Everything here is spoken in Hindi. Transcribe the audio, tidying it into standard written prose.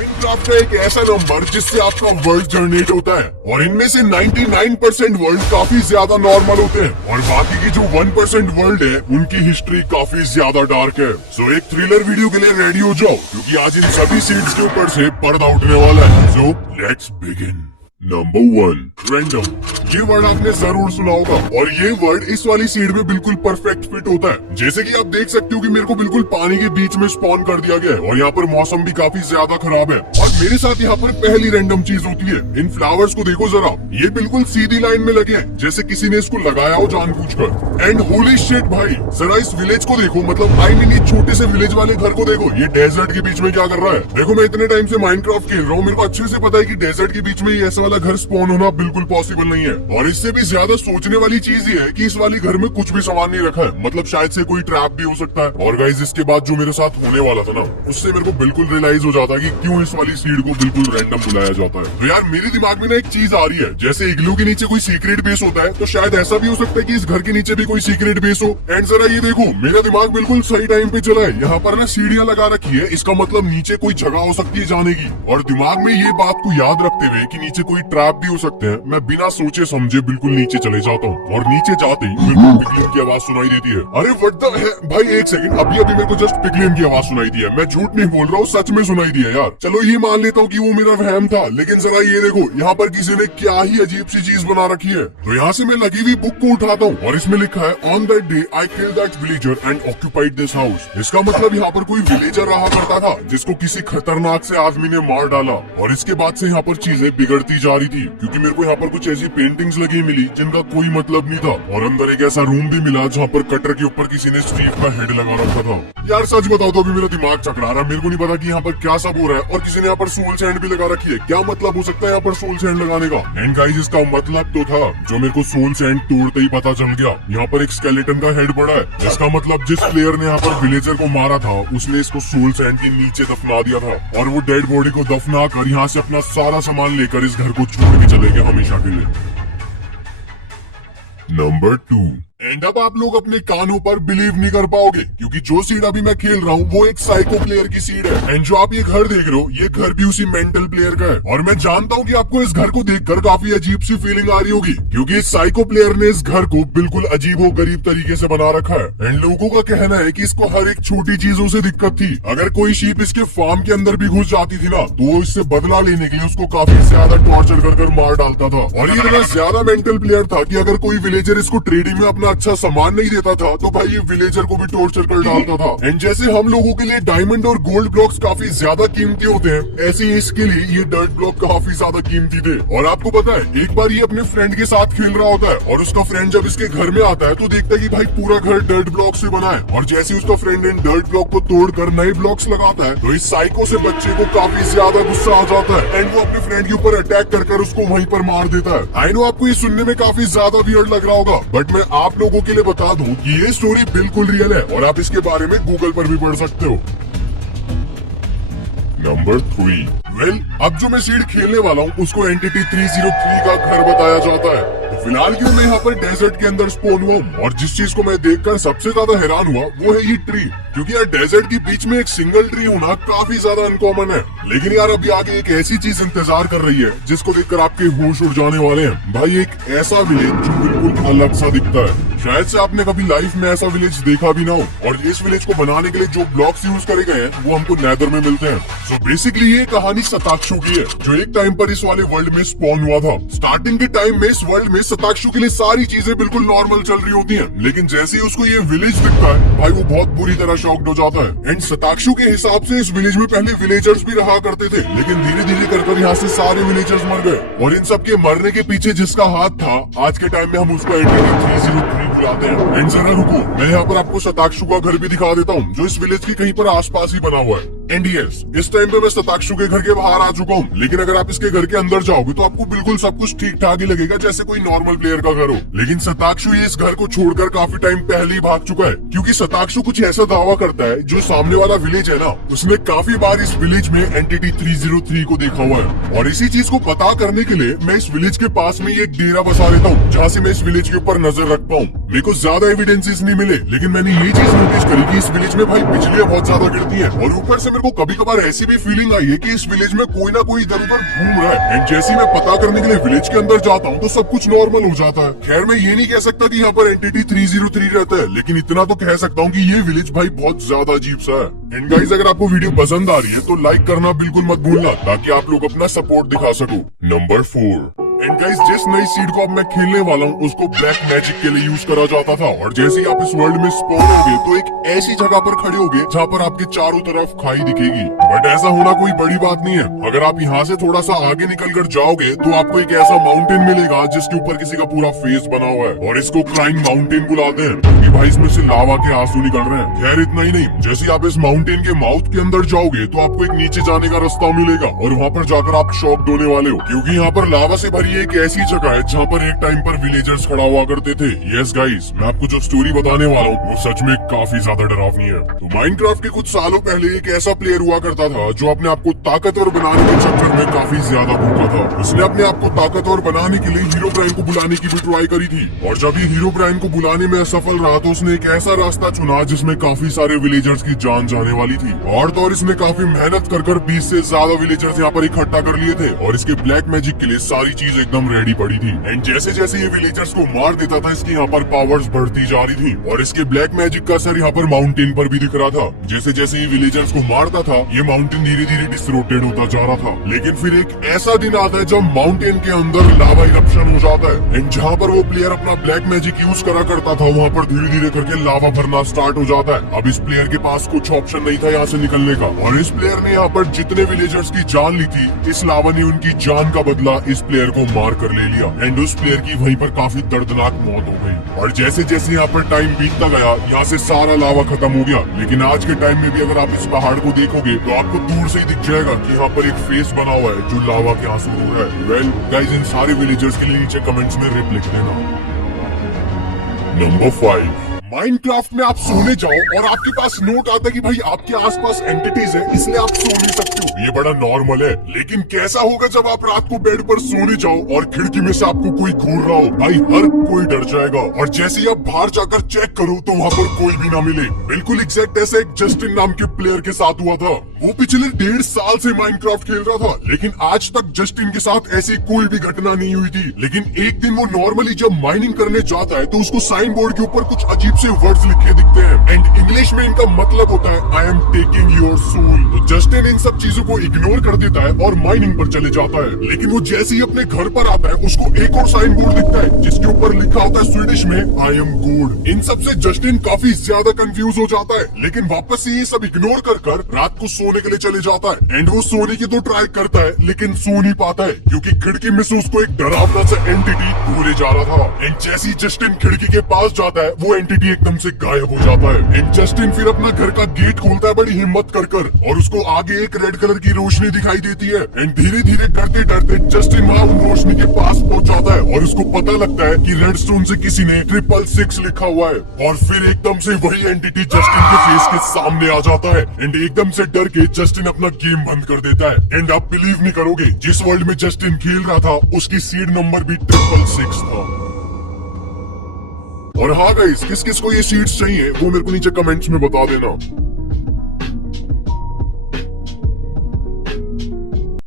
माइनक्राफ्ट का एक ऐसा नंबर जिससे आपका वर्ल्ड जनरेट होता है और इनमें से 99% वर्ल्ड काफी ज्यादा नॉर्मल होते हैं और बाकी की जो 1% वर्ल्ड है उनकी हिस्ट्री काफी ज्यादा डार्क है। सो एक थ्रिलर वीडियो के लिए रेडी हो जाओ क्योंकि आज इन सभी सीड्स के ऊपर से पर्दा उठने वाला है। So let's begin. Number 1 random. ये वर्ड आपने जरूर सुना होगा और ये वर्ड इस वाली सीड में बिल्कुल परफेक्ट फिट होता है। जैसे कि आप देख सकते हो कि मेरे को बिल्कुल पानी के बीच में स्पॉन कर दिया गया है और यहाँ पर मौसम भी काफी ज्यादा खराब है और मेरे साथ यहाँ पर पहली रैंडम चीज होती है। इन फ्लावर्स को देखो जरा, ये बिल्कुल सीधी लाइन में लगे हैं जैसे किसी ने इसको लगाया हो जानबूझकर। एंड होली शिट भाई, जरा इस विलेज को देखो, मतलब आई मीन छोटे से विलेज वाले घर को देखो, ये डेजर्ट के बीच में क्या कर रहा है। देखो मैं इतने टाइम से माइनक्राफ्ट खेल रहा हूँ, मेरे को अच्छे से पता है कि डेजर्ट के बीच में ऐसा वाला घर स्पॉन होना बिल्कुल पॉसिबल नहीं है। और इससे भी ज्यादा सोचने वाली चीज ये है कि इस वाली घर में कुछ भी सामान नहीं रखा है, मतलब शायद से कोई ट्रैप भी हो सकता है। और गाइस इसके बाद जो मेरे साथ होने वाला था ना, उससे मेरे को बिल्कुल रियलाइज हो जाता है कि क्यों इस वाली सीड को बिल्कुल रैंडम बुलाया जाता है। तो यार मेरे दिमाग में ना एक चीज आ रही है, जैसे इग्लू के नीचे कोई सीक्रेट बेस होता है तो शायद ऐसा भी हो सकता है कि इस घर के नीचे भी कोई सीक्रेट बेस हो। एंड जरा ये देखो, मेरा दिमाग बिल्कुल सही टाइम पे चला है। यहाँ पर ना सीढ़ियां लगा रखी है, इसका मतलब नीचे कोई जगह हो सकती है जाने की। और दिमाग में ये बात को याद रखते हुए कि नीचे कोई ट्रैप भी हो सकते हैं, मैं बिना सोचे समझे बिल्कुल नीचे चले जाता हूँ और नीचे जाते ही मेरे को पिगलिन की आवाज सुनाई देती है। अरे व्हाट द है भाई, एक सेकंड, अभी अभी मेरे को जस्ट पिगलिन की आवाज सुनाई दी है। मैं झूठ नहीं बोल रहा हूँ, सच में सुनाई दी है यार। चलो ये मान लेता हूँ कि वो मेरा वहम था, लेकिन जरा ये देखो यहाँ पर किसी ने क्या ही अजीब सी चीज बना रखी है। तो यहाँ से मैं लगी हुई बुक को उठाता हूँ और इसमें लिखा है on that day I killed that villager and occupied this house. इसका मतलब यहाँ पर कोई विलेजर रहा करता था जिसको किसी खतरनाक से आदमी ने मार डाला। और इसके बाद से यहाँ पर चीजें बिगड़ती जा रही थी क्योंकि मेरे को यहाँ पर कुछ ऐसी पेंटिंग्स लगी मिली जिनका कोई मतलब नहीं था और अंदर एक ऐसा रूम भी मिला जहाँ पर कटर के ऊपर किसी ने स्टीव का हेड लगा रखा था। यार सच बताओ तो अभी मेरा दिमाग चकरा रहा है, मेरे को नहीं पता कि यहाँ पर क्या सब हो रहा है। और किसी ने यहाँ पर सोल सैंड भी लगा रखी है, क्या मतलब हो सकता है यहाँ पर सोल सैंड लगाने का। एंड गाइस इसका मतलब तो था जो मेरे को सोल सैंड तोड़ते ही पता चल गया। यहाँ पर एक स्केलेटन का हेड पड़ा है, जिसका मतलब जिस प्लेयर ने यहाँ पर विलेजर को मारा था उसने इसको सोल सैंड के नीचे दफना दिया था और वो डेड बॉडी को दफना कर यहाँ से अपना सारा सामान लेकर इस घर को छोड़ के चले गए हमेशा के लिए। नंबर 2। एंड अब आप लोग अपने कानों पर बिलीव नहीं कर पाओगे क्योंकि जो सीड अभी मैं खेल रहा हूँ वो एक साइको प्लेयर की सीड है। एंड जो आप ये घर देख रहे हो ये घर भी उसी मेंटल प्लेयर का है। और मैं जानता हूँ कि आपको इस घर को देखकर काफी अजीब सी फीलिंग आ रही होगी क्योंकि इस साइको प्लेयर ने इस घर को बिल्कुल अजीबो गरीब तरीके से बना रखा है। एंड लोगों का कहना है कि इसको हर एक छोटी चीजों से दिक्कत थी। अगर कोई शीप इसके फार्म के अंदर भी घुस जाती थी ना तो वो इससे बदला लेने के लिए उसको काफी ज्यादा टॉर्चर कर मार डालता था। और ये इतना ज्यादा मेंटल प्लेयर था कि अगर कोई विलेजर इसको ट्रेडिंग में अपना अच्छा सामान नहीं देता था तो भाई ये विलेजर को भी टॉर्चर कर डालता था। एंड जैसे हम लोगों के लिए डायमंड और गोल्ड ब्लॉक्स काफी ज्यादा कीमती होते हैं, ऐसे ही इसके लिए ये डर्ट ब्लॉक काफी ज्यादा कीमती थे। और आपको पता है एक बार ये अपने फ्रेंड के साथ खेल रहा होता है और उसका फ्रेंड जब इसके घर में आता है तो देखता है कि भाई पूरा घर डर्ट ब्लॉक से बना है। और जैसे उसका फ्रेंड इन डर्ट ब्लॉक को तोड़कर नए ब्लॉक्स लगाता है तो इस साइको से बच्चे को काफी ज्यादा गुस्सा आ जाता है एंड वो अपने फ्रेंड के ऊपर अटैक कर उसको वहीं पर मार देता है। आई नो आपको ये सुनने में काफी ज्यादा वियर्ड लग रहा होगा, बट मैं आप लोगों के लिए बता दूं कि ये स्टोरी बिल्कुल रियल है और आप इसके बारे में गूगल पर भी पढ़ सकते हो। नंबर 3। अब जो मैं सीड खेलने वाला हूँ उसको एंटिटी 303 का घर बताया जाता है। तो फिलहाल क्यों मैं यहाँ पर डेजर्ट के अंदर स्पॉन हुआ हूँ और जिस चीज को मैं देखकर सबसे ज्यादा हैरान हुआ वो है ये ट्री, क्योंकि यार डेजर्ट के बीच में एक सिंगल ट्री होना काफी ज्यादा अनकॉमन है। लेकिन यार अभी आगे एक ऐसी चीज इंतजार कर रही है जिसको देखकर आपके होश उड़ जाने वाले हैं। भाई एक ऐसा विलेज जो बिल्कुल अलग सा दिखता है, शायद से आपने कभी लाइफ में ऐसा विलेज देखा भी ना हो। और इस विलेज को बनाने के लिए जो ब्लॉक्स यूज करे गए हैं वो हमको नेदर में मिलते हैं। सो बेसिकली ये कहानी सताक्षु की है जो एक टाइम पर इस वाले वर्ल्ड में स्पॉन हुआ था। स्टार्टिंग के टाइम में इस वर्ल्ड में सताक्षु के लिए सारी चीजें बिल्कुल नॉर्मल चल रही होती हैं, लेकिन जैसे ही उसको ये विलेज दिखता है भाई वो बहुत बुरी तरह शॉक्ड हो जाता है। एंड सताक्षु के हिसाब से इस विलेज में पहले विलेजर्स भी रहा करते थे, लेकिन धीरे धीरे कर यहाँ से सारे विलेजर्स मर गए। और इन सब के मरने के पीछे जिसका हाथ था आज के टाइम में हम उसको एंटिटी 303 बुलाते हैं। एंड जरा रुको, मैं यहाँ पर आपको सताक्षु का घर भी दिखा देता हूँ जो इस विलेज के कहीं पर आसपास ही बना हुआ है। एंड यस, इस टाइम पे मैं सताक्षु के घर के बाहर आ चुका हूँ, लेकिन अगर आप इसके घर के अंदर जाओगे तो आपको बिल्कुल सब कुछ ठीक ठाक ही लगेगा जैसे कोई नॉर्मल प्लेयर का घर हो। लेकिन सताक्षु ये इस घर को छोड़कर काफी टाइम पहले ही भाग चुका है क्योंकि सताक्षु कुछ ऐसा दावा करता है जो सामने वाला विलेज है ना उसने काफी बार इस विलेज में एंटिटी 303 को देखा हुआ है। और इसी चीज को पता करने के लिए मैं इस विलेज के पास में एक डेरा बसा लेता हूँ जहाँ से मैं इस विलेज के ऊपर नजर रख पाऊँ। मेरे को ज्यादा एविडेंसेस नहीं मिले, लेकिन मैंने ये चीज नोटिस करी कि इस विलेज में भाई बिजलियां बहुत ज्यादा गिरती है और ऊपर से मेरे को कभी कभार ऐसी भी फीलिंग आई है कि इस विलेज में कोई ना कोई इधर उधर घूम रहा है। एंड जैसे ही मैं पता करने के लिए विलेज के अंदर जाता हूँ तो सब कुछ नॉर्मल हो जाता है। खैर मैं ये नहीं कह सकता कि यहाँ पर एंटिटी 303 रहता है, लेकिन इतना तो कह सकता हूँ कि ये विलेज भाई बहुत ज्यादा अजीब सा है। एंड गाइस, अगर आपको वीडियो पसंद आ रही है तो लाइक करना बिल्कुल मत भूलना, ताकि आप लोग अपना सपोर्ट दिखा सको। नंबर 4। एंड गाइस, जिस नई सीड को अब मैं खेलने वाला हूँ उसको ब्लैक मैजिक के लिए यूज करा जाता था। और जैसे ही आप इस वर्ल्ड में स्पॉन होगे तो एक ऐसी जगह पर खड़े होगे जहाँ पर आपके चारों तरफ खाई दिखेगी। बट ऐसा होना कोई बड़ी बात नहीं है। अगर आप यहाँ से थोड़ा सा आगे निकल कर जाओगे तो आपको एक ऐसा माउंटेन मिलेगा जिसके ऊपर किसी का पूरा फेस बना हुआ है, और इसको क्राइंग माउंटेन बुलाते हैं, क्योंकि भाई इसमें से लावा के आंसू निकल रहे हैं। खैर इतना ही नहीं, जैसे आप इस माउंटेन के माउथ के अंदर जाओगे तो आपको एक नीचे जाने का रास्ता मिलेगा, और वहाँ पर जाकर आप शॉक होने वाले हो, क्योंकि यहाँ पर लावा से भरी एक ऐसी जगह है जहाँ पर एक टाइम पर विलेजर्स खड़ा हुआ करते थे। यस गाइस, मैं आपको जो स्टोरी बताने वाला हूँ वो सच में काफी ज्यादा डरावनी है। तो माइनक्राफ्ट के कुछ सालों पहले एक ऐसा प्लेयर हुआ करता था जो अपने आप को ताकतवर बनाने के चक्कर में काफी ज्यादा भूखा था। उसने अपने आप को ताकतवर बनाने के लिए हीरो ब्राइन को बुलाने की भी ट्राई करी थी, और जब ये हीरो ब्राइन को बुलाने में असफल रहा तो उसने एक ऐसा रास्ता चुना जिसमें काफी सारे विलेजर्स की जान जाने वाली थी। और तो और इसने काफी मेहनत कर 20 से ज्यादा विलेजर्स यहाँ पर इकट्ठा कर लिए थे, और इसके ब्लैक मैजिक के लिए सारी चीज एकदम रेडी पड़ी थी। एंड जैसे जैसे ये विलेजर्स को मार देता था इसकी यहाँ पर पावर्स बढ़ती जा रही थी, और इसके ब्लैक मैजिक का असर यहाँ पर माउंटेन पर भी दिख रहा था। जैसे जैसे ये विलेजर्स को मारता था ये माउंटेन धीरे धीरे डिसरोटेड होता जा रहा था। लेकिन फिर एक ऐसा दिन आता है जब माउंटेन के अंदर लावा इरप्शन हो जाता है, एंड जहाँ पर वो प्लेयर अपना ब्लैक मैजिक यूज करा करता था वहाँ पर धीरे धीरे करके लावा भरना स्टार्ट हो जाता है। अब इस प्लेयर के पास कुछ ऑप्शन नहीं था यहाँ से निकलने का, और इस प्लेयर ने यहाँ पर जितने विलेजर्स की जान ली थी इस लावा ने उनकी जान का बदला इस प्लेयर को मार कर ले लिया। एंड उस प्लेयर की वहीं पर काफी दर्दनाक मौत हो गई। और जैसे जैसे यहाँ पर टाइम बीतता गया यहाँ से सारा लावा खत्म हो गया। लेकिन आज के टाइम में भी अगर आप इस पहाड़ को देखोगे तो आपको दूर से ही दिख जाएगा कि यहाँ पर एक फेस बना हुआ है जो लावा के आंसू रो रहा है। वेल गाइस, इन सारे विलेजर्स के लिए नीचे कमेंट्स में रिप लिख देना। नंबर 5। माइनक्राफ्ट में आप सोने जाओ और आपके पास नोट आता है कि भाई आपके आसपास एंटिटीज है, इसलिए आप सो नहीं सकते हो। ये बड़ा नॉर्मल है, लेकिन कैसा होगा जब आप रात को बेड पर सोने जाओ और खिड़की में से आपको कोई घूर रहा हो? भाई हर कोई डर जाएगा। और जैसे ही आप बाहर जाकर चेक करो तो वहाँ पर कोई भी ना मिले। बिल्कुल एग्जैक्ट ऐसे एक जस्टिन नाम के प्लेयर के साथ हुआ था। वो पिछले 1.5 साल से माइनक्राफ्ट खेल रहा था, लेकिन आज तक जस्टिन के साथ ऐसी कोई भी घटना नहीं हुई थी। लेकिन एक दिन वो नॉर्मली जब माइनिंग करने जाता है तो उसको साइन बोर्ड के ऊपर कुछ अजीब से वर्ड्स लिखे दिखते हैं, एंड इंग्लिश में इनका मतलब होता है I am taking your soul. तो जस्टिन इन सब चीजों को इग्नोर कर देता है और माइनिंग पर चले जाता है। लेकिन वो जैसे ही अपने घर पर आता है उसको एक और साइन बोर्ड दिखता है जिसके ऊपर लिखा होता है स्वीडिश में आई एम गॉड। इन सब से जस्टिन काफी ज्यादा कंफ्यूज हो जाता है, लेकिन वापस से ये सब इग्नोर कर रात को सोने के लिए चले जाता है। एंड वो सोने की तो ट्राई करता है लेकिन सो नहीं पाता है, क्योंकि खिड़की में से उसको एक डरावना सा एंटिटी घूरे जा रहा था। एंड जैसे ही जस्टिन खिड़की के पास जाता है वो एंटिटी एकदम से गायब हो जाता है। एंड जस्टिन फिर अपना घर का गेट खोलता है बड़ी हिम्मत कर और उसको आगे एक रेड कलर की रोशनी दिखाई देती है। एंड धीरे धीरे डरते डरते जस्टिन वहाँ उन रोशनी के पास पहुँच जाता है और उसको पता लगता है कि रेड स्टोन से किसी ने 666 लिखा हुआ है। और फिर एकदम से वही एंटिटी जस्टिन के फेस के सामने आ जाता है, एंड एकदम से डर के जस्टिन अपना गेम बंद कर देता है। एंड आप बिलीव नहीं करोगे, जिस वर्ल्ड में जस्टिन खेल रहा था उसकी सीड नंबर भी 666 था। और हाँ गाइस, किस किस को ये सीड्स चाहिए वो मेरे को नीचे कमेंट्स में बता देना।